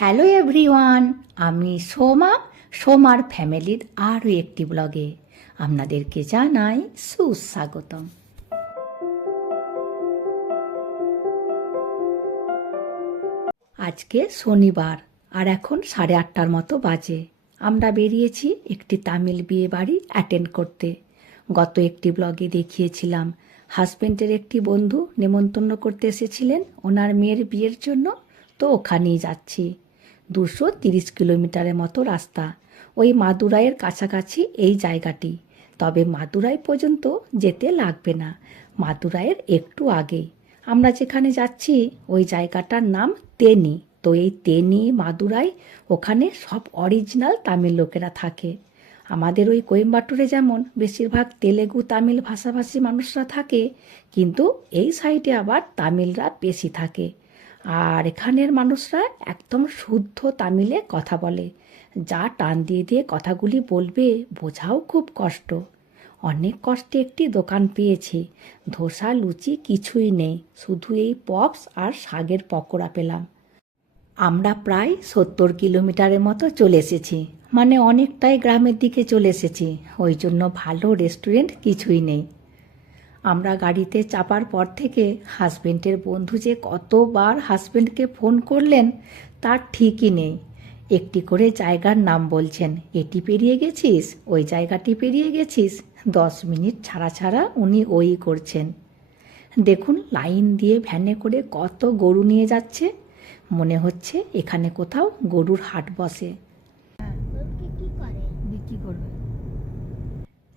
Hello everyone আমি সোমা, সোমার ফ্যামিলির আরও একটি ব্লগে আপনাদেরকে জানাই সুস্বাগতম। আজকে শনিবার আর এখন সাড়ে আটটার মতো বাজে। আমরা বেরিয়েছি একটি তামিল বিয়ে বাড়ি অ্যাটেন্ড করতে। গত একটি ব্লগে দেখিয়েছিলাম, হাজবেন্ডের একটি বন্ধু নেমন্তন্ন করতে এসেছিলেন, ওনার মেয়ের বিয়ের জন্য, তো ওখানেই যাচ্ছি। দুশো তিরিশ কিলোমিটারের মতো রাস্তা। ওই মাদুরাইয়ের কাছাকাছি এই জায়গাটি। তবে মাদুরাই পর্যন্ত যেতে লাগবে না। মাদুরাইয়ের একটু আগে। আমরা যেখানে যাচ্ছি, ওই জায়গাটার নাম তেনি। তো এই তেনি, মাদুরাই, ওখানে সব অরিজিনাল তামিল লোকেরা থাকে। আমাদের ওই কোয়েম্বাটুরে যেমন বেশিরভাগ তেলেগু তামিল ভাষাভাষী মানুষরা থাকে, কিন্তু এই সাইডে আবার তামিলরা বেশি থাকে। আর এখানের মানুষরা একদম শুদ্ধ তামিলে কথা বলে। যা টান দিয়ে দিয়ে কথাগুলি বলবে বোঝাও খুব কষ্ট। অনেক কষ্টে একটি দোকান পেয়েছি। ধোসা, লুচি কিছুই নেই। শুধু এই পপস আর শাগের পকোড়া পেলাম। আমরা প্রায় সত্তর কিলোমিটারের মতো চলে এসেছি। মানে অনেকটাই গ্রামের দিকে চলে এসেছি। ওই জন্য ভালো রেস্টুরেন্ট কিছুই নেই। আমরা গাড়িতে চাপার পর থেকে হাজবেন্ডের বন্ধু যে কতবার হাজবেন্ডকে ফোন করলেন, তার ঠিকই নেই। একটি করে জায়গার নাম বলছেন, এটি পেরিয়ে গেছিস? ওই জায়গাটি পেরিয়ে গেছিস? দশ মিনিট ছাড়া ছাড়া উনি ওই করছেন। দেখুন, লাইন দিয়ে ভ্যানে করে কত গরু নিয়ে যাচ্ছে। মনে হচ্ছে এখানে কোথাও গরুর হাট বসে বিক্রি করবে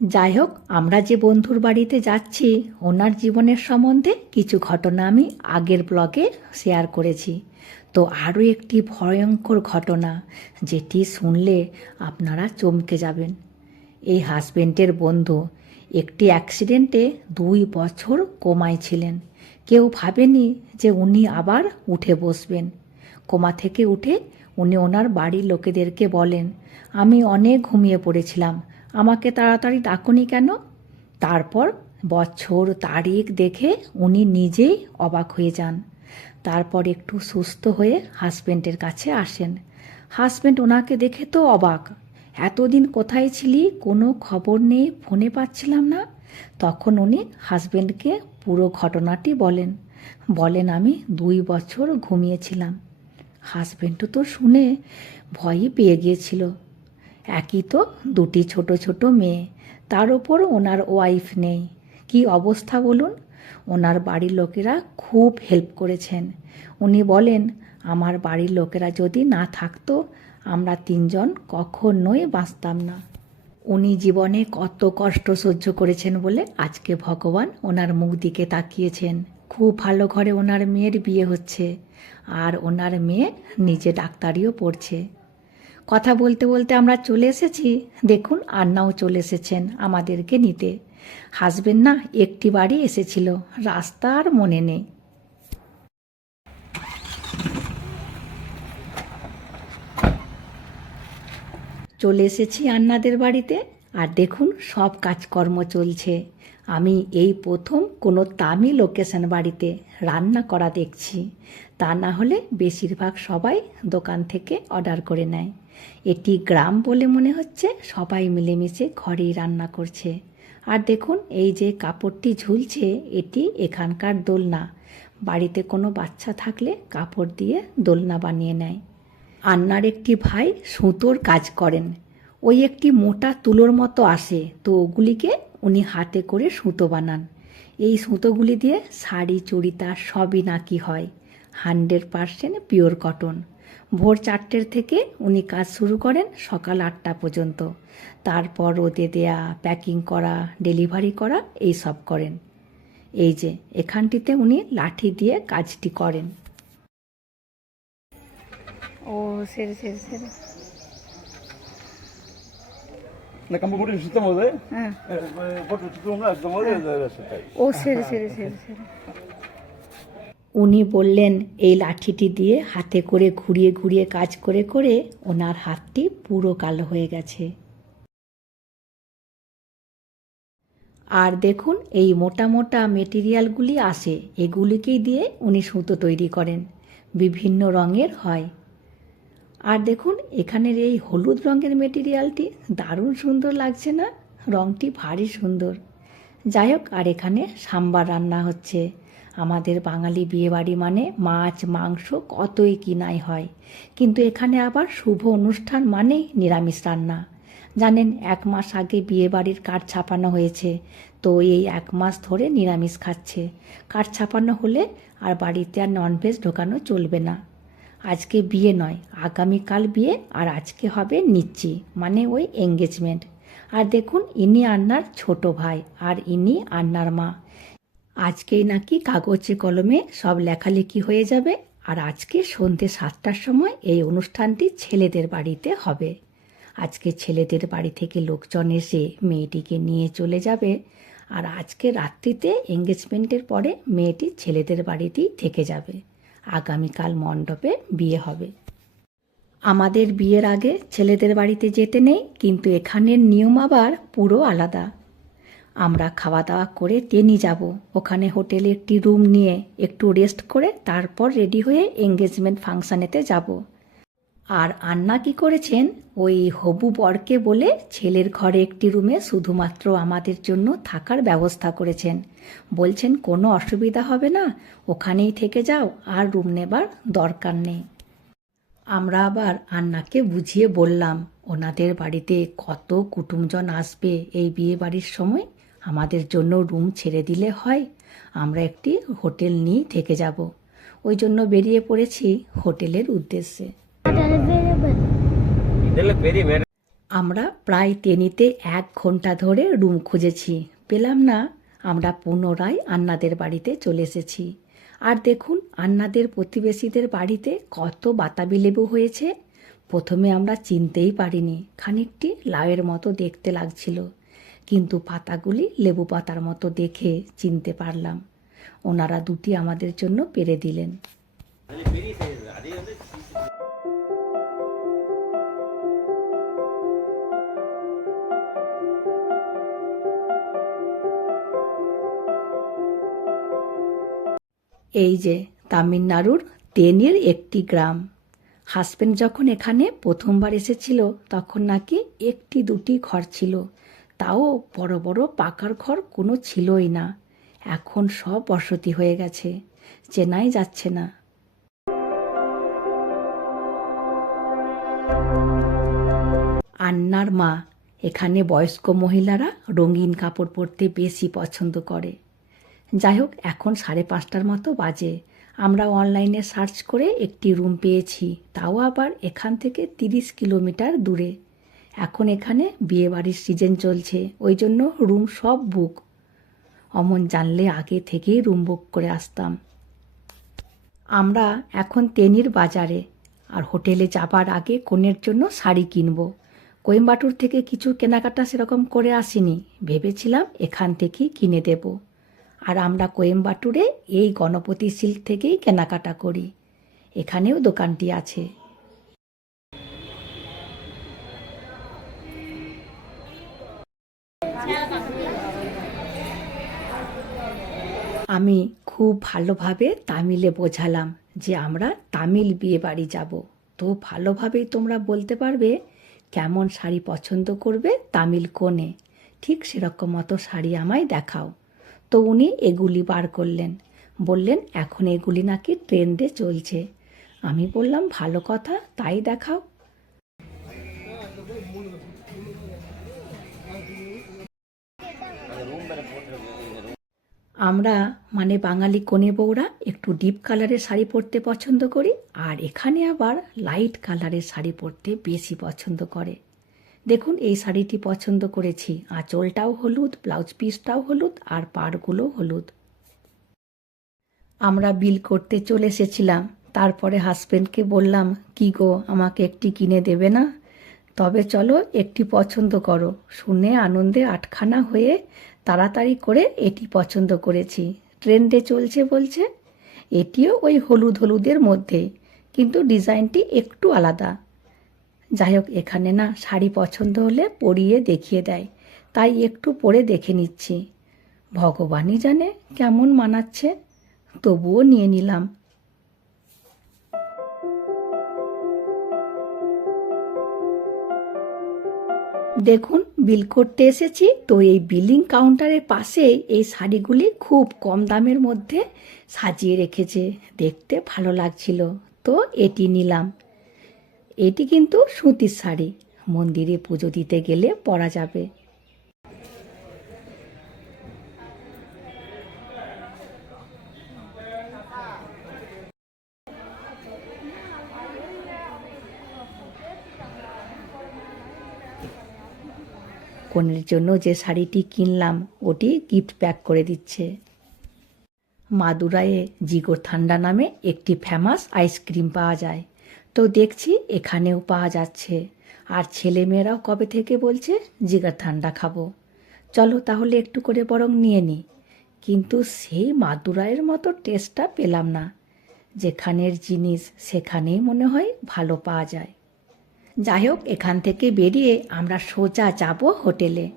যাই হোক, আমরা যে বন্ধুর বাড়িতে যাচ্ছি, ওনার জীবনের সম্বন্ধে কিছু ঘটনা আমি আগের ব্লগে শেয়ার করেছি। তো আরও একটি ভয়ঙ্কর ঘটনা, যেটি শুনলে আপনারা চমকে যাবেন। এই হাজবেন্ডের বন্ধু একটি অ্যাক্সিডেন্টে দুই বছর কোমায় ছিলেন। কেউ ভাবেনি যে উনি আবার উঠে বসবেন। কোমা থেকে উঠে উনি ওনার বাড়ির লোকেদেরকে বলেন, আমি অনেক ঘুমিয়ে পড়েছিলাম। আমাকে তাড়াতাড়ি ডাকুনি কেন? তারপর বছর তারিখ দেখে উনি নিজেই অবাক হয়ে যান। তারপর একটু সুস্থ হয়ে হাজবেন্ডের কাছে আসেন। হাজবেন্ড ওনাকে দেখে তো অবাক। এতদিন কোথায় ছিলি? কোনো খবর নেই? ফোনে পাচ্ছিলাম না। তখন উনি হাজবেন্ডকে পুরো ঘটনাটি বলেন। বলেন, আমি দুই বছর ঘুমিয়েছিলাম। হাজবেন্ডও তো শুনে ভয়ই পেয়ে গিয়েছিল। একই তো দুটি ছোট ছোট মেয়ে। তার ওপর ওনার ওয়াইফ নেই। কি অবস্থা বলুন? ওনার বাড়ির লোকেরা খুব হেল্প করেছেন। উনি বলেন, আমার বাড়ির লোকেরা যদি না থাকতো, আমরা তিনজন কখনোই বাঁচতাম না। উনি জীবনে কত কষ্ট সহ্য করেছেন বলে আজকে ভগবান ওনার মুখ দিকে তাকিয়েছেন। খুব ভালো ঘরে ওনার মেয়ের বিয়ে হচ্ছে। আর ওনার মেয়ে নিজে ডাক্তারিও পড়ছে। কথা বলতে বলতে আমরা চলে এসেছি। দেখুন, আন্নাও চলে এসেছেন আমাদেরকে নিতে। হাসবেন না একটি বাড়ি এসেছিল রাস্তা আর মনে নেই। চলে এসেছি আন্নাদের বাড়িতে। আর দেখুন, সব কাজকর্ম চলছে। আমি এই প্রথম কোনো তামিল লোকেশন বাড়িতে রান্না করা দেখছি। তা না হলে বেশিরভাগ সবাই দোকান থেকে অর্ডার করে নেয়। এটি গ্রাম বলে মনে হচ্ছে সবাই মিলেমিশে ঘরেই রান্না করছে। আর দেখুন, এই যে কাপড়টি ঝুলছে, এটি এখানকার দোলনা। বাড়িতে কোনো বাচ্চা থাকলে কাপড় দিয়ে দোলনা বানিয়ে নেয়। আন্নার একটি ভাই সুতোর কাজ করেন। ওই একটি মোটা তুলোর মতো আসে, তো ওগুলিকে উনি হাতে করে সুতো বানান। এই সুতোগুলি দিয়ে শাড়ি, চুড়ি সবই নাকি হয়। Hundred percent pure cotton. ভোর চারটের থেকে উনি কাজ শুরু করেন সকাল আটটা পর্যন্ত। তারপর রোদে দেয়া, প্যাকিং করা, ডেলিভারি করা, এই সব করেন। এই যে, এখানটিতে উনি লাঠি দিয়ে কাজটি করেন। ও, সেরে সেরে সেরে। இந்த கம்பு போட்டு சுத்தம் போது போட்டு சுத்தவங்க சுத்தம் போது ஓ சரி சரி சரி சரி উনি বললেন এই লাঠিটি দিয়ে হাতে করে ঘুরিয়ে ঘুরিয়ে কাজ করে করে ওনার হাতটি পুরো কালো হয়ে গেছে। আর দেখুন এই মোটা মোটা মেটেরিয়ালগুলি আসে। এগুলিকেই দিয়ে উনি সুতো তৈরি করেন। বিভিন্ন রঙের হয়। আর দেখুন, এখানের এই হলুদ রঙের মেটেরিয়ালটি দারুণ সুন্দর লাগছে না? রঙটি ভারী সুন্দর। যাই হোক, আর এখানে সাম্বার রান্না হচ্ছে। আমাদের বাঙালি বিয়েবাড়ি মানে মাছ, মাংস কতই কিনাই হয়। কিন্তু এখানে আবার শুভ অনুষ্ঠান মানে নিরামিষ রান্না। জানেন, এক মাস আগে বিয়েবাড়ির কার্ড ছাপানো হয়েছে, তো এই এক মাস ধরে নিরামিষ খাচ্ছে। কার্ড ছাপানো হলে আর বাড়িতে আর ননভেজ ঢোকানো চলবে না। আজকে বিয়ে নয়, আগামীকাল বিয়ে আর আজকে হবে নিচ্ছি মানে ওই এঙ্গেজমেন্ট আর দেখুন, ইনি আন্নার ছোট ভাই আর ইনি আন্নার মা। আজকেই নাকি কাগজে কলমে সব লেখালেখি হয়ে যাবে আর আজকে সন্ধে সাতটার সময় এই অনুষ্ঠানটি ছেলেদের বাড়িতে হবে। আজকে ছেলেদের বাড়ি থেকে লোকজন এসে মেয়েটিকে নিয়ে চলে যাবে আর আজকে রাত্রিতে এঙ্গেজমেন্টের পরে মেয়েটি ছেলেদের বাড়িতেই থেকে যাবে। আগামীকাল মণ্ডপে বিয়ে হবে। আমাদের বিয়ের আগে ছেলেদের বাড়িতে যেতে নেই, কিন্তু এখানের নিয়ম আবার পুরো আলাদা। আমরা খাওয়া দাওয়া করে টেনি যাব। ওখানে হোটেলে একটি রুম নিয়ে একটু রেস্ট করে তারপর রেডি হয়ে এঙ্গেজমেন্ট ফাংশানেতে যাব। আর আন্না কি করেছেন? ওই হবু বরকে বলে ছেলের ঘরে একটি রুমে শুধুমাত্র আমাদের জন্য থাকার ব্যবস্থা করেছেন। বলছেন, কোনো অসুবিধা হবে না, ওখানেই থেকে যাও, আর রুম নেবার দরকার নেই। আমরা আবার আন্নাকে বুঝিয়ে বললাম, ওনাদের বাড়িতে কত কুটুমজন আসবে এই বিয়ে বাড়ির সময়? আমাদের জন্য রুম ছেড়ে দিলে হয়, আমরা একটি হোটেল নিয়ে থেকে যাব। ওই জন্য বেরিয়ে পড়েছি হোটেলের উদ্দেশ্যে। আমরা প্রায় তেনিতে এক ঘণ্টা ধরে রুম খুঁজেছি। পেলাম না আমরা পুনরায় আন্নাদের বাড়িতে চলে এসেছি। আর দেখুন আন্নাদের প্রতিবেশীদের বাড়িতে কত বাতাবি লেবু হয়েছে। প্রথমে আমরা চিনতেই পারিনি খানিকটি লাউয়ের মতো দেখতে লাগছিল। কিন্তু পাতাগুলি লেবু পাতার মতো দেখে চিনতে পারলাম। ওনারা দুটি আমাদের জন্য পেরে দিলেন। এই যে, তামিলনাড়ুর তেনির একটি গ্রাম। হাসবেন্ড যখন এখানে প্রথমবার এসেছিল, তখন নাকি একটি দুটি ঘর ছিল। তাও বড় বড় পাকার ঘর কোনো ছিলই না। এখন সব বসতি হয়ে গেছে। চেনাই যাচ্ছে না। আন্নার মা, এখানে বয়স্ক মহিলারা রঙিন কাপড় পরতে বেশি পছন্দ করে। যাই হোক, এখন সাড়ে পাঁচটার মতো বাজে। আমরা অনলাইনে সার্চ করে একটি রুম পেয়েছি, তাও আবার এখান থেকে তিরিশ কিলোমিটার দূরে। এখন এখানে বিয়েবাড়ির সিজন চলছে, ওই জন্য রুম সব বুক। অমন জানলে আগে থেকেই রুম বুক করে আসতাম। আমরা এখন তেনির বাজারে, আর হোটেলে যাবার আগে কনের জন্য শাড়ি কিনবো। কোয়েম্বাটুর থেকে কিছু কেনাকাটা সেরকম করে আসিনি, ভেবেছিলাম এখান থেকেই কিনে দেব। আর আমরা কোয়েম্বাটুরে এই গণপতি সিল্ক থেকেই কেনাকাটা করি। এখানেও দোকানটি আছে। আমি খুব ভালোভাবে তামিলে বোঝালাম যে আমরা তামিল বিয়ে বাড়ি যাব। তো ভালোভাবেই তোমরা বলতে পারবে কেমন শাড়ি পছন্দ করবে তামিল কোণে। ঠিক সেরকম মতো শাড়ি আমায় দেখাও। তো উনি এগুলি বার করলেন। বললেন, এখন এগুলি নাকি ট্রেন্ডে চলছে। আমি বললাম, ভালো কথা, তাই দেখাও। আমরা মানে বাঙালি কনে বউরা, একটু ডিপ কালারের শাড়ি পরতে পছন্দ করি, আর এখানে আবার লাইট কালারের শাড়ি পরতে বেশি পছন্দ করে। দেখুন, এই শাড়িটি পছন্দ করেছি। আঁচলটাও হলুদ, ব্লাউজ পিসটাও হলুদ, আর পাড়গুলো হলুদ। আমরা বিল করতে চলে এসেছিলাম। তারপরে হাজবেন্ডকে বললাম, কি গো, আমাকে একটি কিনে দেবে না? তবে চলো একটি পছন্দ করো। শুনে আনন্দে আটখানা হয়ে তাড়াতাড়ি করে এটি পছন্দ করেছি। ট্রেন্ডে চলছে বলছে, এটিও ওই হলুদ হলুদের মধ্যে, কিন্তু ডিজাইনটি একটু আলাদা। যাই হোক, এখানে না শাড়ি পছন্দ হলে পরিয়ে দেখিয়ে দেয়। তাই একটু পরে দেখে নিচ্ছি। ভগবানই জানে কেমন মানাচ্ছে, তবুও নিয়ে নিলাম। দেখুন, বিল করতে এসেছি, তো এই বিলিং কাউন্টারের পাশে এই শাড়িগুলি খুব কম দামের মধ্যে সাজিয়ে রেখেছে। দেখতে ভালো লাগছিল, তো এটি নিলাম। এটি কিন্তু সুতির শাড়ি। মন্দিরে পুজো দিতে গেলে পরা যাবে। কনের জন্য যে শাড়িটি কিনলাম, ওটি গিফট প্যাক করে দিচ্ছে। মাদুরায়ে জিগর ঠান্ডা নামে একটি ফেমাস আইসক্রিম পাওয়া যায়। তো দেখছি এখানেও পাওয়া যাচ্ছে। আর ছেলেমেয়েরাও কবে থেকে বলছে, জিগার ঠান্ডা খাব। চলো তাহলে একটু করে বরং নিয়ে নিই কিন্তু সেই মাদুরায়ের মতো টেস্টটা পেলাম না। যেখানের জিনিস সেখানেই মনে হয় ভালো পাওয়া যায়। যাই হোক, এখান থেকে বেরিয়ে আমরা সোজা যাব হোটেলে।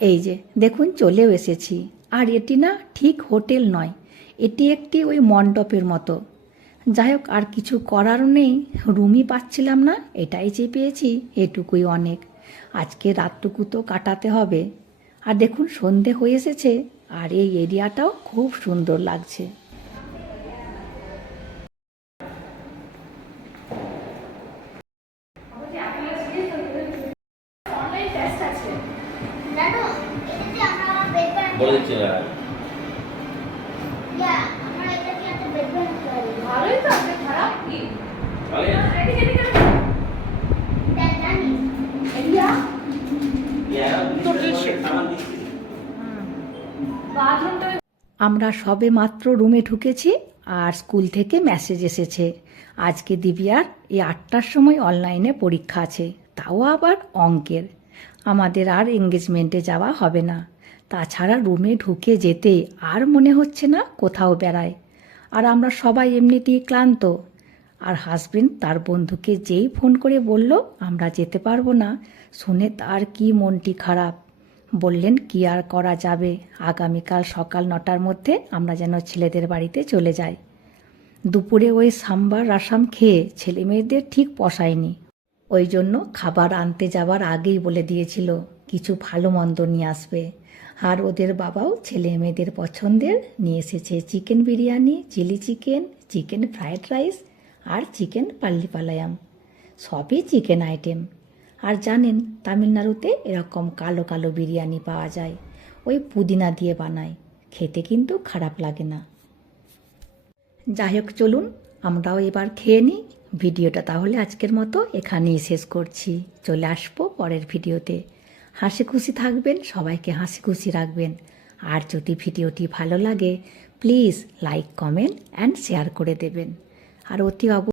এই যে, দেখুন চলেও এসেছি। আর এটি না ঠিক হোটেল নয়, এটি একটি ওই মণ্ডপের মতো। যাই হোক আর কিছু করার নেই রুমই পাচ্ছিলাম না এটাই যে পেয়েছি এটুকুই অনেক। আজকে রাতটুকু তো কাটাতে হবে। আর দেখুন সন্ধে হয়ে এসেছে আর এই এরিয়াটাও খুব সুন্দর লাগছে। বলে আমরা সবে মাত্র রুমে ঢুকেছি আর স্কুল থেকে মেসেজ এসেছে। আজকে দিবিয়ার এই আটটার সময় অনলাইনে পরীক্ষা আছে, তাও আবার অঙ্কের। আমাদের আর এঙ্গেজমেন্টে যাওয়া হবে না। তাছাড়া রুমে ঢুকে যেতে আর মনে হচ্ছে না কোথাও বেড়ায়। আর আমরা সবাই এমনিতেই ক্লান্ত। আর হাজবেন্ড তার বন্ধুকে যেই ফোন করে বলল, আমরা যেতে পারব না। শুনে তার কি মনটি খারাপ। বললেন, কি আর করা যাবে? আগামীকাল সকাল নটার মধ্যে আমরা যেন ছেলেদের বাড়িতে চলে যাই। দুপুরে ওই সাম্বার রাসাম খেয়ে ছেলে মেয়েদের ঠিক পসায়নি ওই জন্য খাবার আনতে যাওয়ার আগেই বলে দিয়েছিল, কিছু ভালো মন্দ নিয়ে আসবে। আর ওদের বাবাও ছেলে মেয়েদের পছন্দের নিয়ে এসেছে। Chicken biryani, chilli chicken chicken fried rice আর চিকেন পাল্লিপালায়াম। সবই চিকেন আইটেম। আর জানেন, তামিলনাড়ুতে এরকম কালো কালো বিরিয়ানি পাওয়া যায়, ওই পুদিনা দিয়ে বানায়। খেতে কিন্তু খারাপ লাগে না। যাই হোক, চলুন, আমরাও এবার খেয়ে নিই। ভিডিওটা তাহলে আজকের মতো এখানেই শেষ করছি। চলে আসব পরের ভিডিওতে। হাসি খুশি থাকবেন, সবাইকে হাসি খুশি রাখবেন। আর যদি ভিডিওটি ভালো লাগে, please like, comment, and share করে দেবেন। আর অতি অব